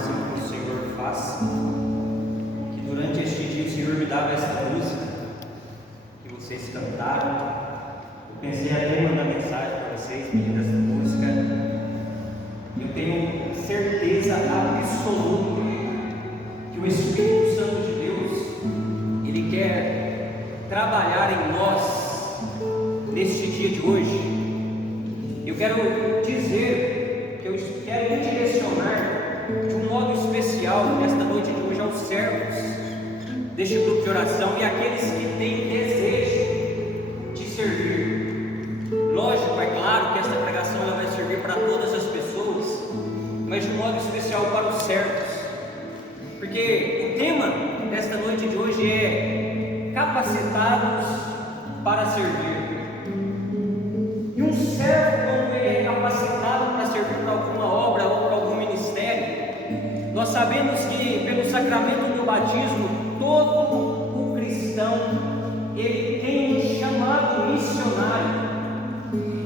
máximo que o Senhor faz, que durante este dia o Senhor me dava essa música que vocês cantaram. Eu pensei até em mandar mensagem para vocês pedindo essa música. Eu tenho certeza absoluta que o Espírito Santo de Deus, Ele quer trabalhar em nós neste dia de hoje. Eu quero dizer que eu quero me direcionar de um modo especial nesta noite de hoje aos servos deste grupo de oração e àqueles que têm desejo de servir. Lógico, é claro que esta pregação ela vai servir para todas as pessoas, mas de um modo especial para os servos, porque o tema desta noite de hoje é capacitados para servir. E um servo, quando ele é capacitado para servir para alguma obra ou para algum ministério, nós sabemos que pelo sacramento do batismo, todo o cristão, ele tem um chamado missionário,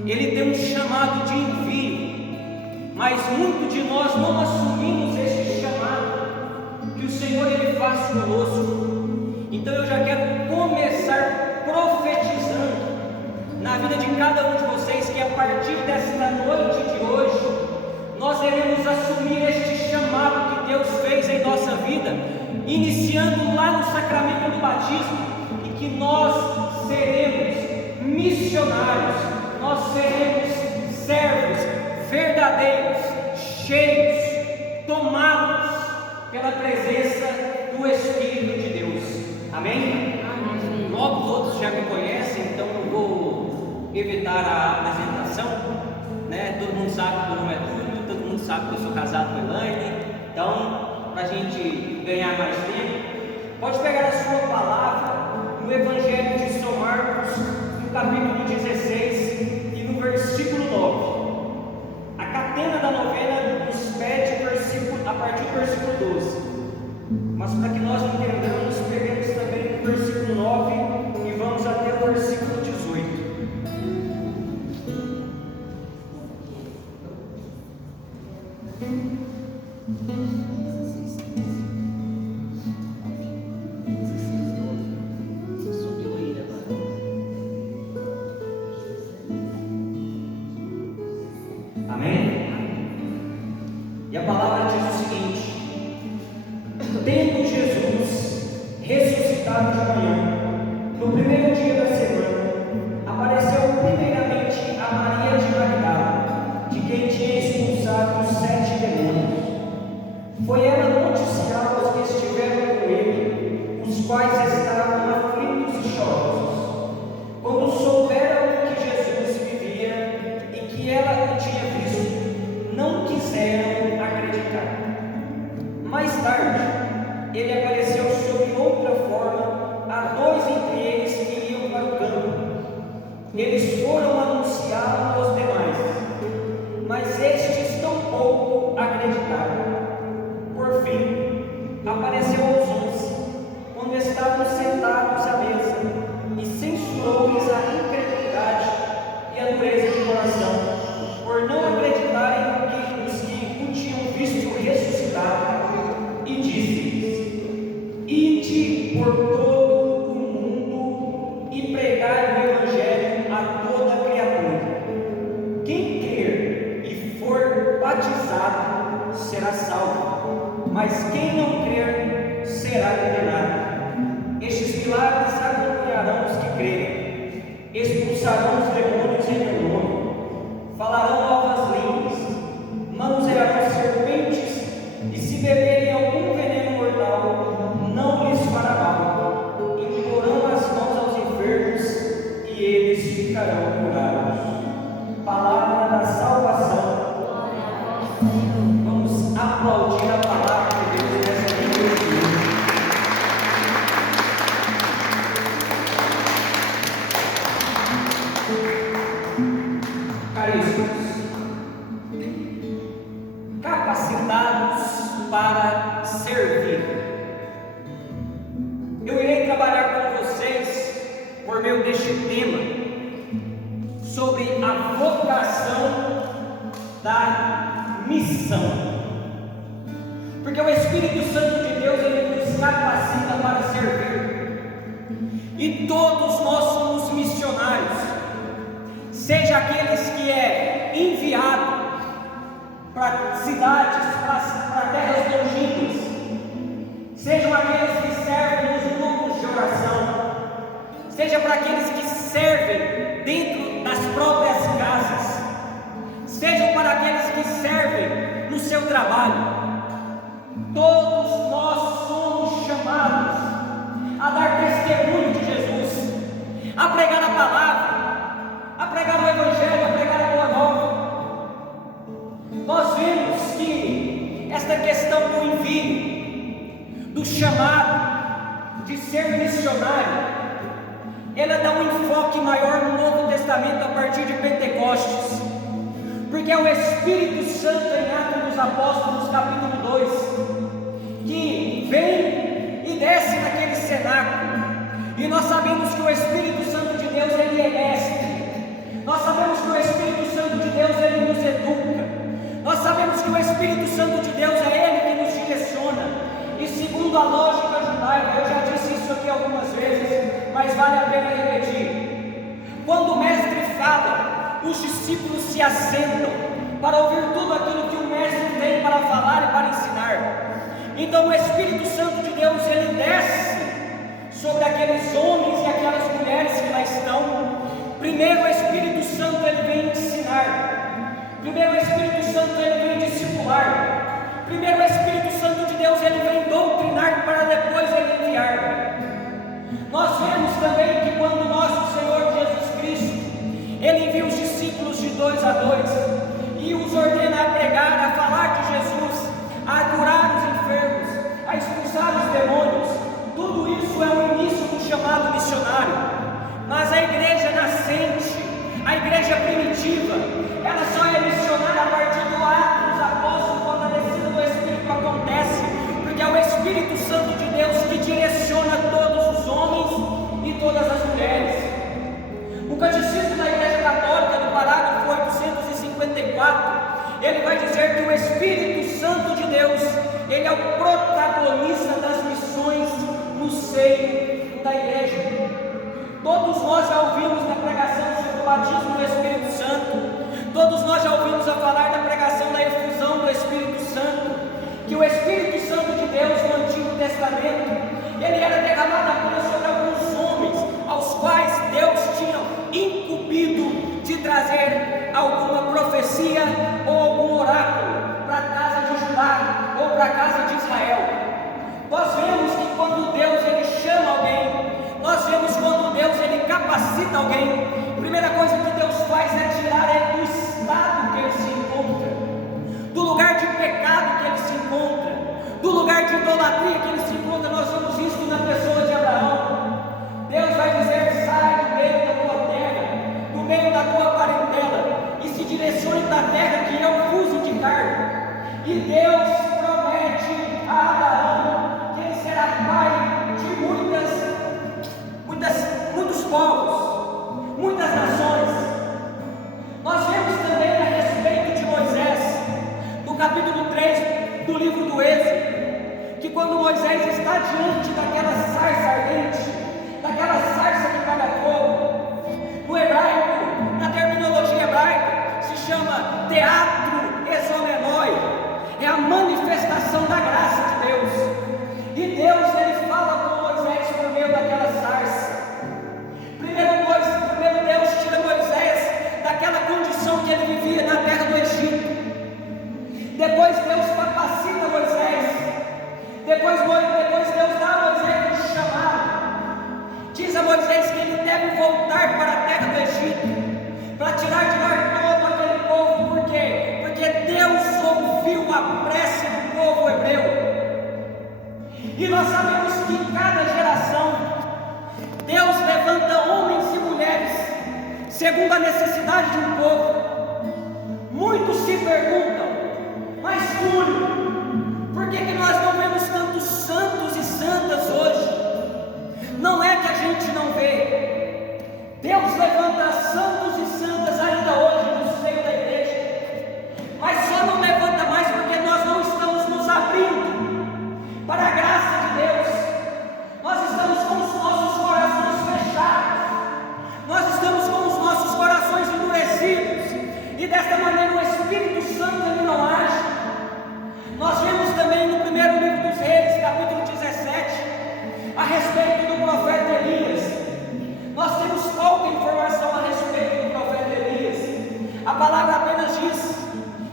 ele tem um chamado de envio, mas muitos de nós não assumimos este chamado que o Senhor ele faz conosco. Então eu já quero começar profetizando na vida de cada um de vocês, que a partir desta noite de hoje, nós iremos assumir este chamado que Deus fez em nossa vida, iniciando lá no sacramento do batismo, e que nós seremos missionários, nós seremos servos verdadeiros, cheios, tomados pela presença do Espírito de Deus. Amém? Amém. Logo todos já me conhecem, então eu vou evitar a apresentação, né? Todo mundo sabe que meu nome é Túlio, todo mundo sabe que eu sou casado com a Elaine. Então, para a gente ganhar mais tempo, pode pegar a sua palavra no Evangelho de São Marcos, no capítulo 16 e no versículo 9. A catena da novena nos pede a partir do versículo 12, mas para que nós entendamos, pegamos também o versículo 9 e vamos até o versículo 18. Amém? E a palavra diz o seguinte: tendo Jesus ressuscitado de manhã, no primeiro dia da semana, apareceu primeiramente a Maria de Magdala, de quem tinha expulsado os 7 demônios. Foi ela noticiar aos que estiveram com ele, os quais estavam aflitos e chorosos. Quando souberam que Jesus vivia e que ela o tinha visto, não quiseram acreditar. Mais tarde, ele apareceu sob outra forma a 2 entre eles que iam para o campo. Eles foram anunciá-lo aos demais, mas estes tampouco acreditaram. Por fim, apareceu aos 11, quando estavam sentados à mesa, e censurou-lhes a incredulidade e a dureza de coração, por não acreditarem nos que o tinham visto ressuscitado, e disse-lhes: ide por todo o mundo e pregai o Evangelho a toda criatura. Quem crer e for batizado será salvo, mas quem não crer será condenado. Estes milagres acompanharão os que crerem, expulsarão os demônios em meu nome, falarão novas línguas, manusearão serpentes, e se beberem algum veneno mortal, não lhes fará mal. Imporão as mãos aos enfermos e eles ficarão curados. Palavra da salvação. Vamos aplaudir a palavra de Deus nessa noite. Caríssimos, capacitados para servir. Eu irei trabalhar com vocês por meio deste tema sobre a vocação da missão. porque o Espírito Santo de Deus, ele nos capacita para servir. E todos nós somos missionários, seja aqueles que é enviado para cidades, para terras longínquas, sejam aqueles que servem nos grupos de oração, seja para aqueles que servem dentro das próprias casas, sejam para aqueles que servem no seu trabalho. Todos nós somos chamados a dar testemunho de Jesus, a pregar a palavra, a pregar o Evangelho, a pregar a boa nova. Nós vemos que esta questão do envio, do chamado, de ser missionário, ela dá um enfoque maior no Novo Testamento a partir de Pentecostes, porque é o Espírito Santo em Atos dos Apóstolos, capítulo 2, que vem e desce naquele cenáculo. E nós sabemos que o Espírito Santo de Deus, ele é mestre. Nós sabemos que o Espírito Santo de Deus, ele nos educa. Nós sabemos que o Espírito Santo de Deus é ele que nos direciona. E segundo a lógica judaica, eu já disse isso aqui algumas vezes, mas vale a pena repetir. Quando o mestre fala, os discípulos se assentam para ouvir tudo aquilo que o mestre tem para falar e para ensinar. Então o Espírito Santo de Deus, ele desce sobre aqueles homens e aquelas mulheres que lá estão. Primeiro o Espírito Santo, ele vem ensinar. Primeiro o Espírito Santo, ele vem discipular. Primeiro o Espírito Santo de Deus, ele vem doutrinar para depois ele enviar. Nós vemos também que quando nosso Senhor Jesus Cristo, ele envia os discípulos de 2 a 2 e os ordena a pregar, a falar de Jesus, a curar os enfermos, a expulsar os demônios. Tudo isso é o início do chamado missionário. Mas a igreja nascente, a igreja primitiva, ela só é missionária a partir do ato dos apóstolos, quando a descida do Espírito acontece, porque é o Espírito Santo de Deus que direciona todos os homens e todas as mulheres. O Catecismo da Igreja Católica, no parágrafo 854, ele vai dizer que o Espírito Santo de Deus, ele é o protagonista das missões no seio da igreja. Todos nós já ouvimos na pregação sobre o batismo do Espírito Santo, todos nós já ouvimos a falar da pregação da efusão do Espírito Santo, que o Espírito Santo de Deus no Antigo Testamento, ele era derramado apenas sobre alguns homens, aos quais Deus tinha incumbido de trazer alguma profecia ou algum oráculo para a casa de Judá ou para a casa de Israel. Nós vemos que quando Deus ele chama alguém, nós vemos quando Deus ele capacita alguém, a primeira coisa que Deus faz é tirar ele do estado que ele se encontra, do lugar de pecado que ele se encontra, do lugar de idolatria que ele se encontra. Nós vemos isso na pessoa de Abraão. Deus vai dizer: sai do meio da tua terra, do meio da tua parentela, e se direcione da terra que eu vos indicar. E Deus promete a Abraão que ele será pai de muitos povos, muitas nações. Nós vemos também a respeito de Moisés, no capítulo 3 do livro do Êxodo, que quando Moisés está diante daquela sarça ardente, daquela sarça que pega fogo, no hebraico, na terminologia hebraica, se chama teatro exomenoi, é a manifestação da graça de Deus. E Deus ele fala com Moisés por meio daquela sarça. Primeiro Deus tira Moisés daquela condição que ele vivia na terra do Egito. Depois Deus capacita Moisés. Depois Deus dá a Moisés um chamado. Diz a Moisés que ele deve voltar para a terra do Egito, para tirar de lá todo aquele povo. Por quê? Porque Deus ouviu a prece do povo hebreu. E nós sabemos que em cada geração Deus levanta homens e mulheres segundo a necessidade de um povo. Muitos se perguntam: mas Túlio, por que nós não vemos tantos santos e santas hoje? Não é que a gente não vê. Deus levanta santos e santas ainda hoje no seio da igreja, mas só não levanta mais porque nós não estamos nos abrindo a respeito do profeta Elias. Nós temos pouca informação a respeito do profeta Elias. A palavra apenas diz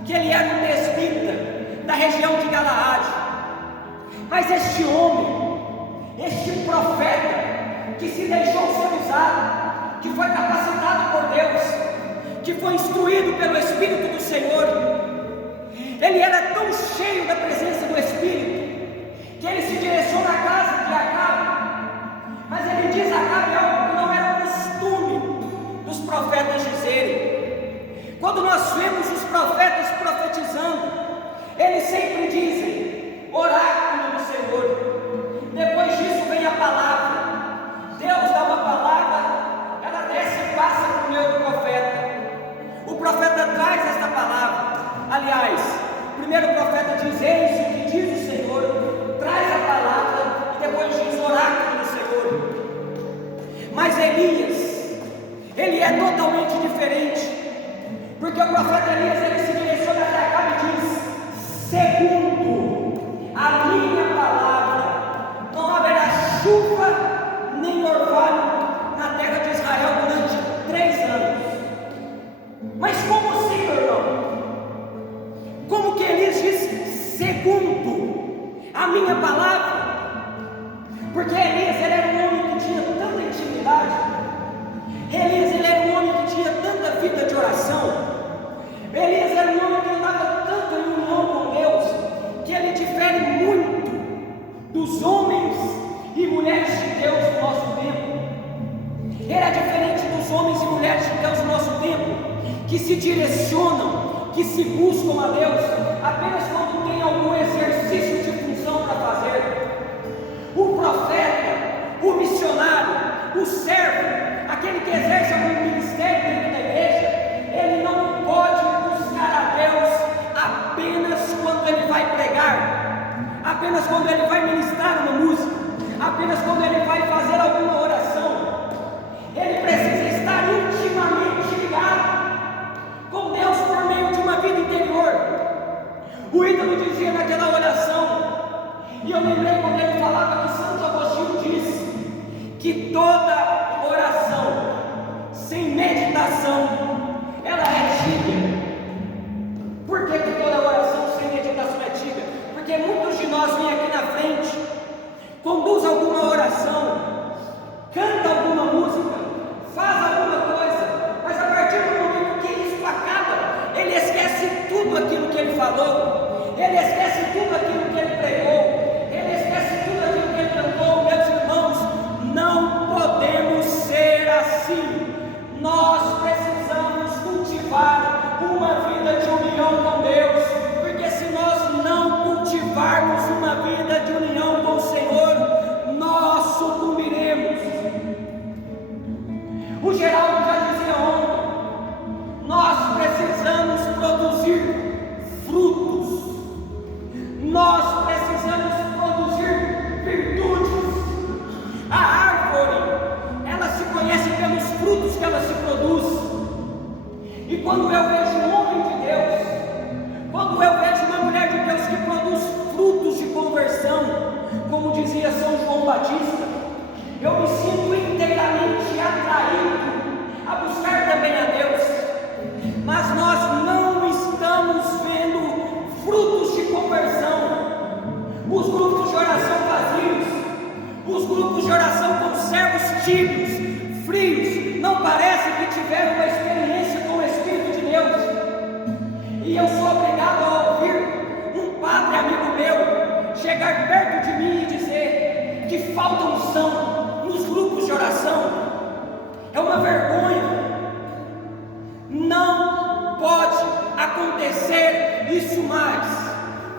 que ele era um tesbita da região de Galaade. Mas este homem, este profeta que se deixou ser usado, que foi capacitado por Deus, que foi instruído pelo Espírito do Senhor, ele era tão cheio da presença do Espírito que ele se direciona à casa de Acabe. Mas ele diz a Acabe algo que não era costume dos profetas dizerem. Quando nós vemos os profetas profetizando, eles sempre dizem oráculo do Senhor. Depois disso vem a palavra. Deus dá uma palavra, ela desce e passa por meio do profeta. O profeta traz esta palavra. Aliás, primeiro o profeta diz: eis o que diz o Senhor, traz a palavra e depois diz oráculo do Senhor. Mas Elias, ele é totalmente diferente, porque o profeta Elias, ele se direciona até Acabe e diz: segundo a minha palavra, não haverá chuva nem orvalho na terra de Israel durante 3 anos. Mas como assim, meu irmão? Como que Elias diz segundo a minha palavra? Porque Elias, ele era um homem que tinha tanta intimidade. Elias, ele era um homem que tinha tanta vida de oração. Elias era um homem que andava tanto em união com Deus, que ele difere muito dos homens e mulheres de Deus do nosso tempo. Ele é diferente dos homens e mulheres de Deus do nosso tempo, que se direcionam, que se buscam a Deus apenas quando tem algum exercício de função para fazer. O profeta, o missionário, o servo, aquele que exerce algum ministério dentro da igreja, ele não pode buscar a Deus apenas quando ele vai pregar, apenas quando ele vai ministrar uma música, apenas quando ele vai fazer alguma oração. Ele precisa estar intimamente ligado com Deus por meio de uma vida interior. O ídolo dizia naquela oração, e eu lembrei quando ele falava que Santo Agostinho disse que toda oração sem meditação, ela é tíbia. Por que toda oração sem meditação é tíbia? Porque muitos de nós vêm aqui na frente, conduz alguma oração, canta alguma música, faz alguma coisa, mas a partir do momento que isso acaba, ele esquece tudo aquilo que ele falou, ele esquece tudo aquilo que ele pregou, ele esquece tudo aquilo que ele cantou. Meus irmãos, não podemos ser assim. Nós precisamos cultivar uma vida de união com Deus, porque se nós não cultivarmos uma vida de união com o Senhor, nós sucumbiremos. O Geraldo já dizia ontem, nós precisamos produzir frutos, nós precisamos produzir virtudes. A árvore, ela se conhece pelos frutos que ela se produz. E quando eu vejo um homem de Deus, quando eu vejo uma mulher de Deus que produz frutos de conversão, como dizia São João Batista, eu me sinto inteiramente atraído a buscar também a Deus. Mas nós não estamos vendo frutos de conversão. Os grupos de oração vazios, os grupos de oração com servos tíbios, frios, não parece que tiveram uma experiência com o Espírito de Deus. E eu sou obrigado a ouvir um padre amigo meu chegar perto de mim e dizer que falta unção nos grupos de oração. É uma vergonha. Não pode acontecer isso mais.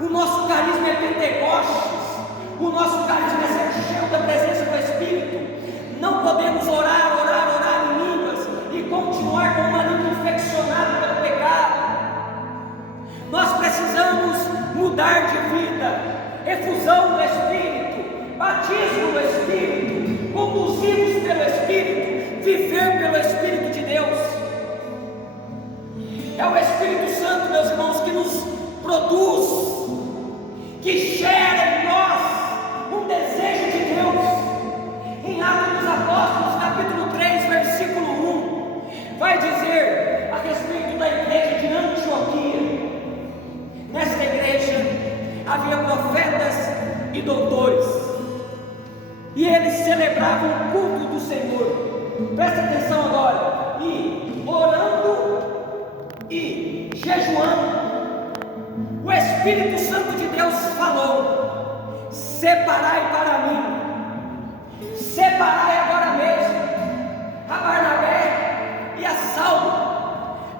O nosso carisma é Pentecostes, o nosso carisma é ser cheio da presença do Espírito. Não podemos orar em línguas e continuar com uma língua infeccionada pelo pecado. Nós precisamos mudar de vida, efusão do Espírito, batismo do Espírito, conduzidos pelo Espírito, viver pelo Espírito de Deus. É o Espírito Santo, meus irmãos, que nos produz, que gera em nós um desejo de Deus. havia profetas e doutores, e eles celebravam o culto do Senhor. Presta atenção agora. E orando e jejuando, o Espírito Santo de Deus falou: separai para mim, separai agora mesmo a Barnabé e a Saulo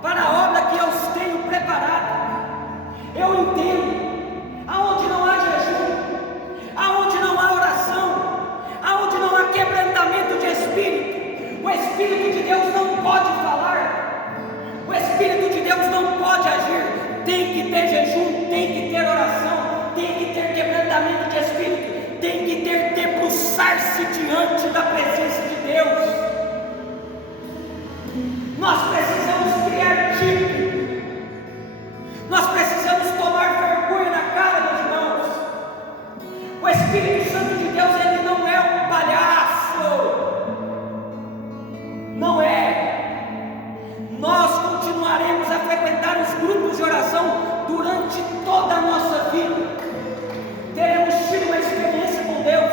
para a obra que eu os tenho preparada. Eu entendo, aonde não há jejum, aonde não há oração, aonde não há quebrantamento de espírito, o Espírito de Deus não pode falar, o Espírito de Deus não pode agir. Tem que ter jejum, tem que ter oração, tem que ter quebrantamento de espírito, tem que ter debruçar-se diante da presença de Deus. Nós precisamos criar tipo, nós precisamos tomar vergonha na cara dos irmãos. O Espírito Santo de Deus, ele não é um palhaço, não é. Nós continuaremos a frequentar os grupos de oração durante toda a nossa vida. Teremos tido uma experiência com Deus,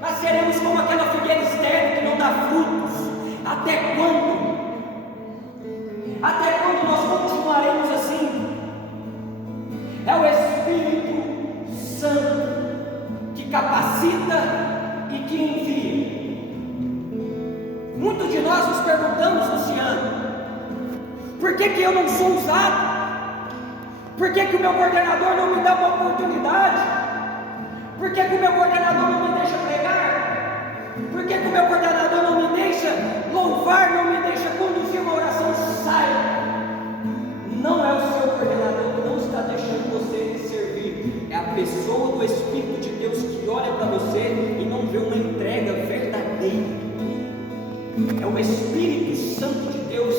mas seremos como aquela figueira estéril que não dá frutos. Até quando? Até quando nós continuaremos assim? É o Espírito Santo que capacita e que envia. Muitos de nós nos perguntamos, Luciano, por que eu não sou usado? Por que o meu coordenador não me dá uma oportunidade? Por que o meu coordenador não me deixa pregar? Por que o meu coordenador não me deixa louvar, não me deixa conduzir uma oração? Saia! Não é o seu coordenador que não está deixando você servir, é a pessoa do Espírito de Deus que olha para você e não vê uma entrega verdadeira. É o Espírito Santo de Deus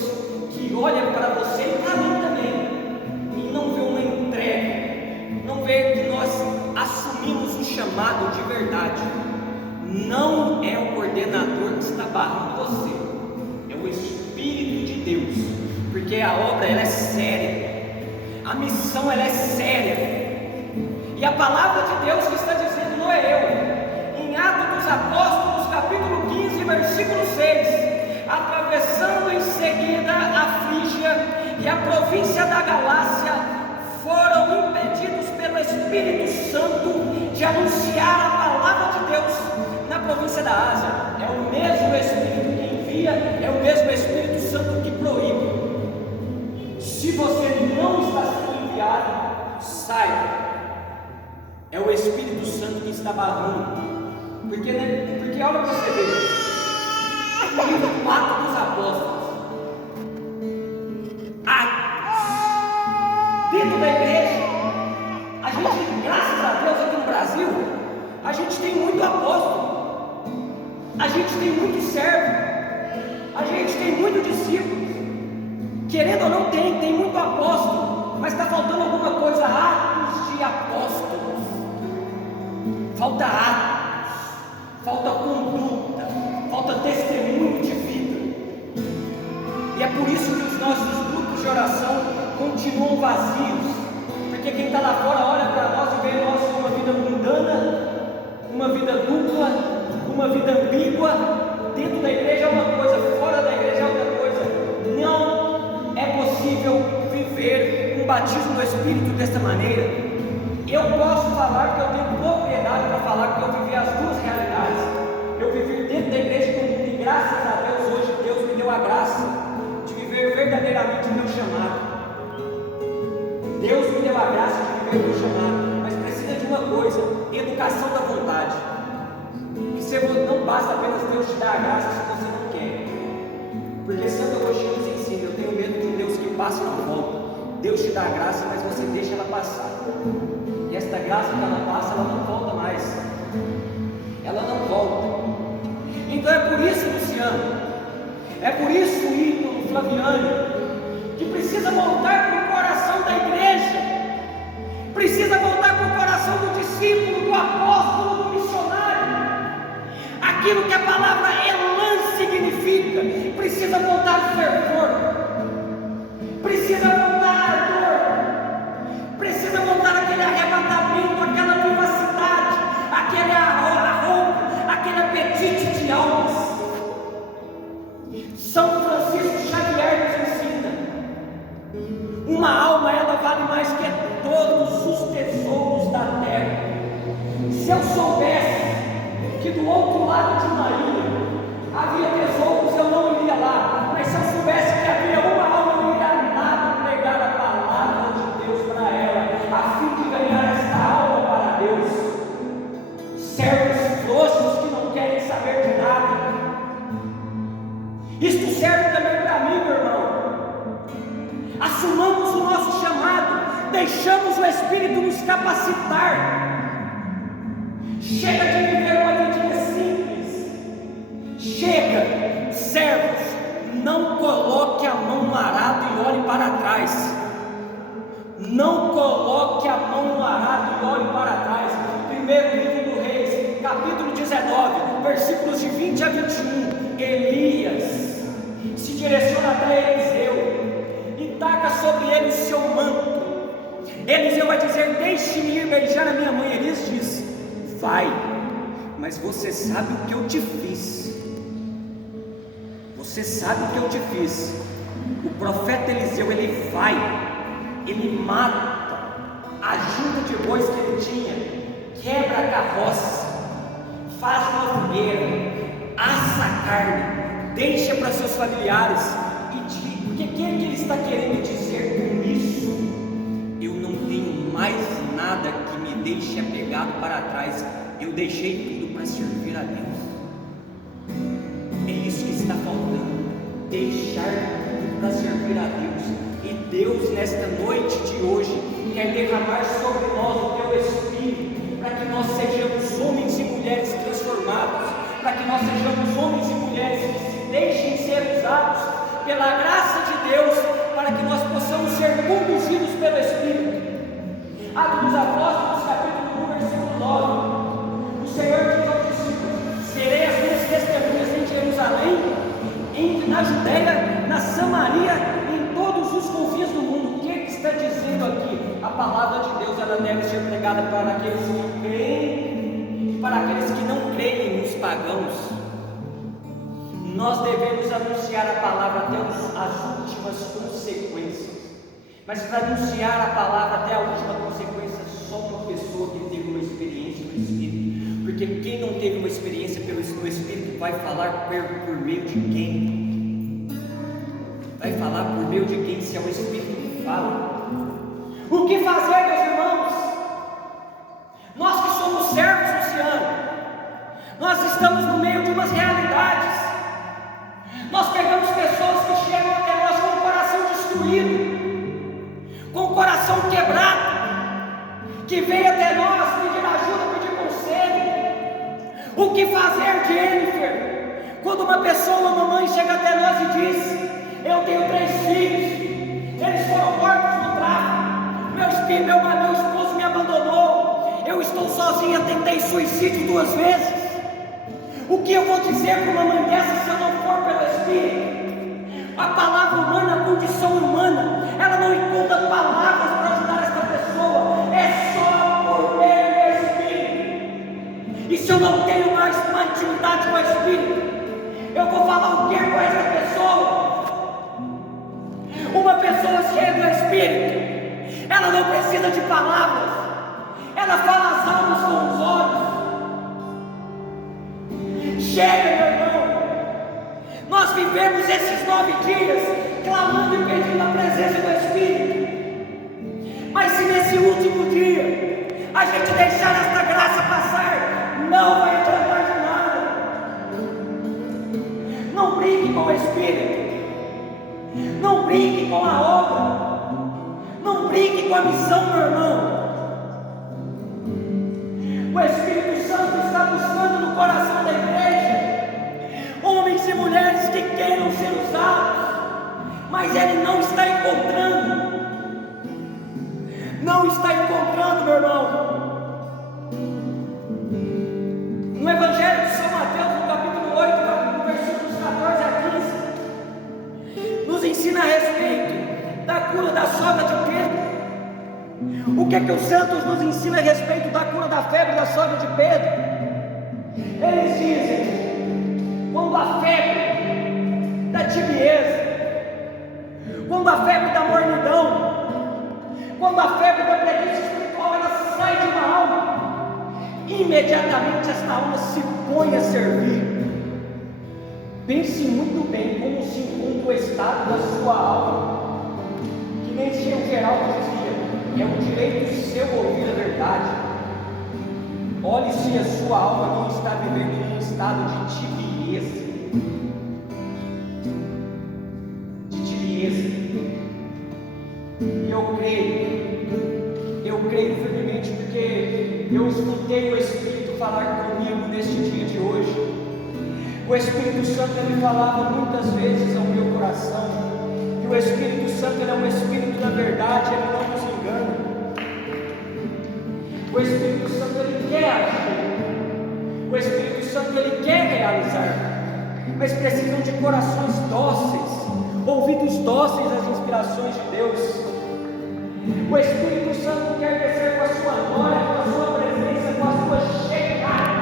que olha para você e para mim também e não vê uma entrega, não vê que nós assumimos o chamado de verdade. Não é o coordenador que está barrando você, é o Espírito de Deus, porque a obra ela é séria, a missão ela é séria, e a palavra de Deus que está dizendo não é eu. Em Atos dos Apóstolos, capítulo 15, versículo 6, atravessando em seguida a Frígia e a província da Galácia, foram impedidos pelo Espírito Santo de anunciar a palavra de Deus na província da Ásia. É o mesmo Espírito que envia, é o mesmo Espírito Santo que proíbe. Se você não está sendo enviado, saia. É o Espírito Santo que está barrando. Porque olha para você ver, o livro do Atos dos Apóstolos, dentro da igreja, a gente, graças a Deus, aqui no Brasil, a gente tem muito apóstolo, a gente tem muito servo, a gente tem muito discípulo. Querendo ou não, tem muito apóstolo, mas está faltando alguma coisa. Atos de apóstolos, falta atos, falta conduta, falta testemunho de vida. E é por isso que os nossos grupos de oração continuam vazios, porque quem está lá fora olha para nós e vê nós uma vida mundana, uma vida dupla, uma vida ambígua. Dentro da igreja é uma coisa, fora da igreja é outra coisa. Não é possível viver um batismo no Espírito desta maneira. Eu posso falar que eu tenho propriedade para falar que eu vivi as duas realidades. Eu vivi dentro da igreja e graças a Deus hoje Deus me deu a graça de viver verdadeiramente o meu chamado. Deus me deu a graça de viver o meu chamado, mas precisa de uma coisa: educação da vontade. Não basta apenas Deus te dar a graça se você não quer, porque Santo Agostinho nos ensina: eu tenho medo de um Deus que passa e não volta. Deus te dá a graça, mas você deixa ela passar, e esta graça que ela passa, ela não volta mais, ela não volta. Então é por isso, Luciano, é por isso, ídolo Flaviano, que precisa voltar para o coração da igreja, precisa voltar para o coração do discípulo, do apóstolo, do missionário. Aquilo que a palavra Elan significa, precisa voltar fervor, precisa voltar ardor, precisa voltar aquele arrebatamento Se eu soubesse que do outro lado de uma ilha havia tesouros, eu não iria lá. Mas se eu soubesse que havia uma alma, eu não iria nada pregar a palavra de Deus para ela, a fim de ganhar esta alma para Deus. Servos frouxos que não querem saber de nada. Isto serve também para mim, meu irmão. Assumamos o nosso chamado, deixamos o Espírito nos capacitar. Chega de viver uma vida simples. Chega, servos, não coloque a mão no arado e olhe para trás. Não coloque a mão no arado e olhe para trás. Primeiro livro do Reis, capítulo 19, versículos de 20 a 21. Elias se direciona até Eliseu e taca sobre ele o seu manto. Eliseu vai dizer: deixe-me ir beijar a minha mãe. Elias diz: vai, mas você sabe o que eu te fiz. Você sabe o que eu te fiz. O profeta Eliseu, ele vai, ele mata a junta de bois que ele tinha, quebra a carroça, faz uma fogueira, assa a carne, deixa para seus familiares e diz: o que é que ele está querendo dizer com isso? Eu não tenho mais nada que me deixe apegado para trás. Eu deixei tudo para servir a Deus. É isso que está faltando, deixar tudo para servir a Deus. E Deus, nesta noite de hoje, quer derramar sobre nós o teu Espírito, para que nós sejamos homens e mulheres transformados, para que nós sejamos homens e mulheres que se deixem ser usados pela graça de Deus, para que nós possamos ser conduzidos pelo Espírito. Atos dos Apóstolos, capítulo 1, versículo 9. O Senhor diz aos discípulos: serei as minhas testemunhas em Jerusalém, na Judéia, na Samaria, em todos os confins do mundo. O que está dizendo aqui? A palavra de Deus, ela deve ser pregada para aqueles que creem e para aqueles que não creem, nos pagãos. Nós devemos anunciar a palavra até as últimas consequências. Mas para anunciar a palavra até a última consequência, só uma pessoa que teve uma experiência no Espírito. Porque quem não teve uma experiência no Espírito vai falar por meio de quem? Vai falar por meio de quem, se é o Espírito que fala? O que fazer, meus irmãos? Nós que somos servos, Luciano, nós estamos no meio de umas realidades. Nós pegamos pessoas que chegam até nós com o coração destruído, com o coração quebrado, que vem até nós pedir ajuda, pedir conselho. O que fazer, Jennifer, quando uma pessoa, uma mamãe chega até nós e diz: eu tenho 3 filhos, eles foram mortos no tráfico, meu esposo me abandonou, eu estou sozinha, tentei suicídio 2 vezes. O que eu vou dizer para uma mãe dessa se eu não for pelo Espírito? A palavra humana, a condição humana, ela não encontra palavras para ajudar esta pessoa. É só por meio do Espírito. E se eu não tenho mais uma intimidade com o Espírito, eu vou falar o que com esta pessoa? Uma pessoa cheia do Espírito, ela não precisa de palavras, ela fala as almas com os olhos. Chega, meu irmão. Nós vivemos esses 9 dias clamando e pedindo a presença do Espírito. Mas se nesse último dia a gente deixar esta graça passar, não vai adiantar de nada. Não brinque com o Espírito. Não brinque com a obra. Não brinque com a missão, meu irmão. O Espírito Santo está buscando no coração da igreja homens e mulheres que queiram ser usados, mas ele não está encontrando. Não está encontrando, meu irmão. No Evangelho de São Mateus, no capítulo 8, no versículos 14 a 15, nos ensina a respeito da cura da sogra de Pedro. O que é que os santos nos ensinam a respeito da cura da febre da sogra de Pedro? Eles dizem: quando a febre da tibieza, quando a febre da mornidão, quando a febre da preguiça espiritual, ela sai de uma alma, imediatamente esta alma se põe a servir. Pense muito bem como se encontra o estado da sua alma, que nem o Geraldo dizia, é um direito seu ouvir a verdade. Olhe se a sua alma não está vivendo em um estado de tibieza. E eu creio firmemente, porque eu escutei o Espírito falar comigo neste dia de hoje. O Espírito Santo, ele falava muitas vezes ao meu coração, e o Espírito Santo, ele é um Espírito da verdade, ele não nos engana. O Espírito Santo, ele quer agir, o Espírito Santo, ele quer realizar, mas precisam de corações dóceis, ouvidos dóceis às inspirações de Deus. O Espírito Santo quer descer com a sua glória, com a sua presença, com a sua chegada.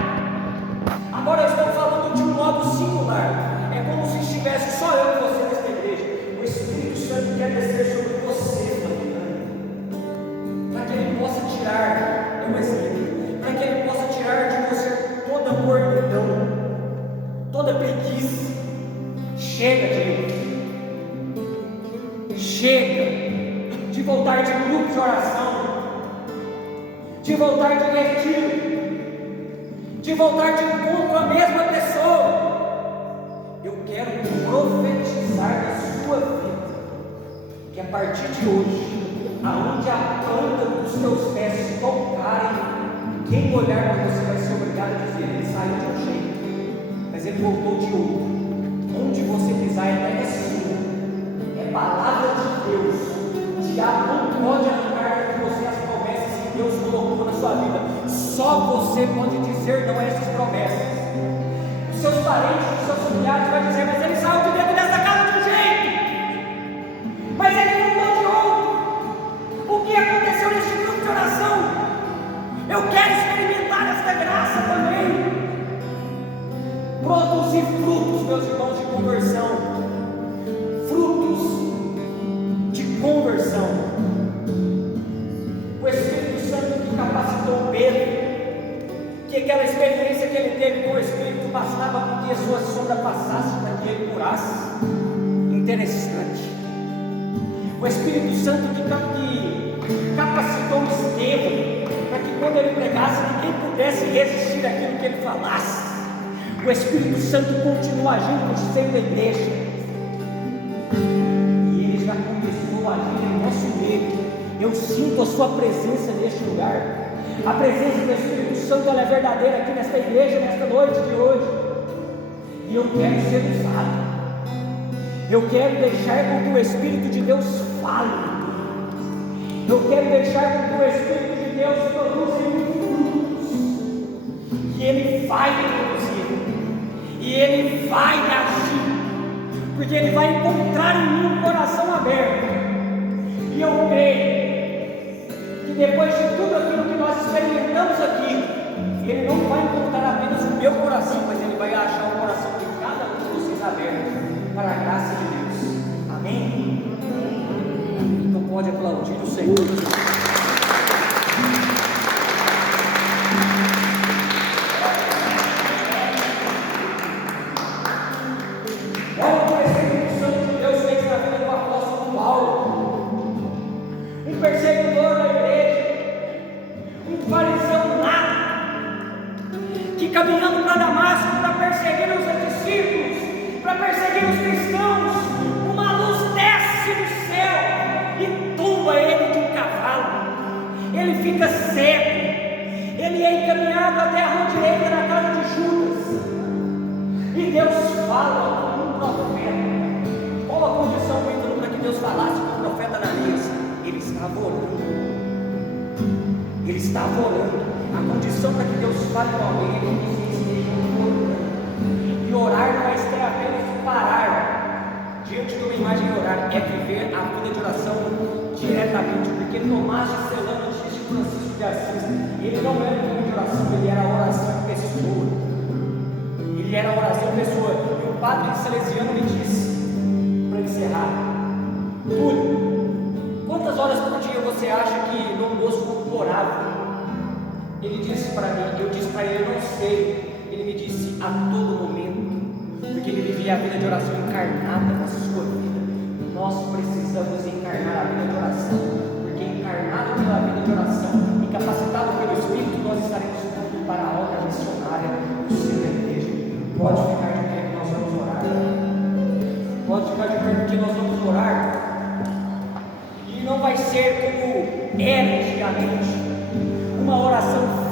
Agora eu estou falando de um modo singular, é como se estivesse só eu e você nesta igreja. O Espírito Santo quer descer sobre você, para que ele possa tirar, é um exemplo, para que ele possa tirar de você toda mornidão, toda preguiça. Chega de voltar de grupo de oração, de voltar de retiro, de voltar de encontro à mesma pessoa. Eu quero profetizar na sua vida, que a partir de hoje, aonde a planta dos teus pés tocarem, quem olhar para você vai ser obrigado a dizer: ele saiu de um jeito, mas ele voltou de outro. Onde você pisar, a terra é sua, é palavra de Deus. O diabo não pode arrancar de você as promessas que Deus colocou na sua vida. Só você pode dizer não a essas promessas. Os seus parentes, os seus familiares vão dizer: mas ele saiu de dentro dessa casa de um jeito, mas ele voltou de outro. O que aconteceu neste grupo de oração? Eu quero experimentar esta graça também. Produzir frutos, meus irmãos, de conversão. Frutos de conversão. O Espírito Santo que capacitou Pedro, que aquela experiência que ele teve com o Espírito bastava com que a sua sombra passasse para que ele curasse. Interessante. O Espírito Santo que capacitou Estevão para que quando ele pregasse ninguém pudesse resistir àquilo que ele falasse. O Espírito Santo continua agindo no seio da igreja, e ele já começou a agir em nosso meio. Eu sinto a sua presença neste lugar. A presença do Espírito Santo, ela é verdadeira aqui nesta igreja, nesta noite de hoje, e eu quero ser usado. Eu quero deixar com que o Espírito de Deus fale. Eu quero deixar com que o Espírito de Deus produza frutos, que ele vai produzir. E ele vai agir, porque ele vai encontrar em mim um coração aberto. E eu creio que depois de tudo aquilo que nós experimentamos aqui, ele não vai encontrar apenas o meu coração, mas ele vai achar o coração de cada um de vocês aberto para a graça de Deus. Amém? Então pode aplaudir o Senhor. Caminhando para Damasco para perseguir os discípulos, para perseguir os cristãos, uma luz desce do céu e tumba ele de um cavalo. Ele fica cego, ele é encaminhado até a mão direita na casa de Judas, e Deus fala com um profeta. Qual a condição muito para que Deus falasse com o profeta Ananias? Ele estava orando. Ele estava orando. A condição para que Deus fale com alguém é que vocês estejam orando. E orar não é apenas parar diante de uma imagem e orar, é viver a vida de oração diretamente. Porque Tomás de Celano disse de Francisco de Assis, ele não era um de oração, ele era a oração pessoa. Ele era a oração pessoa. E o padre salesiano me disse, para encerrar: Túlio, quantas horas por dia você acha que Dom Bosco orava? Ele disse para mim, eu disse para ele: eu não sei. Ele me disse: a todo momento, porque ele vivia a vida de oração encarnada na sua vida. Nós precisamos encarnar a vida de oração, porque encarnado pela vida de oração e capacitado pelo Espírito, nós estaremos prontos para a obra missionária do seu da igreja. Pode ficar de pé que nós vamos orar. Pode ficar de pé porque nós vamos orar. E não vai ser como era antigamente, uma oração